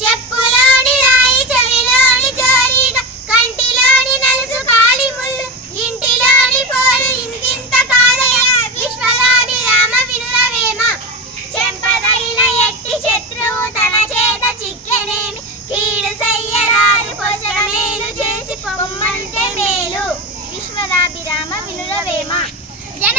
చెప్పులోని రాయి చెవిలోని జోరీగా కంటిలోని నలుసు కాలి ముళ్ళు ఇంటిలోని పోరు ఇంకింత కాదయ విశ్వదాభిరామ వినురవేమ చెంపదగిన ఎట్టి శత్రువు తన చేత చిక్కెనేమి కీడు సయ్యరాదు పొసగ మేలు చేసి పొమ్మంటే మేలు విశ్వదాభిరామ వినురవేమ జన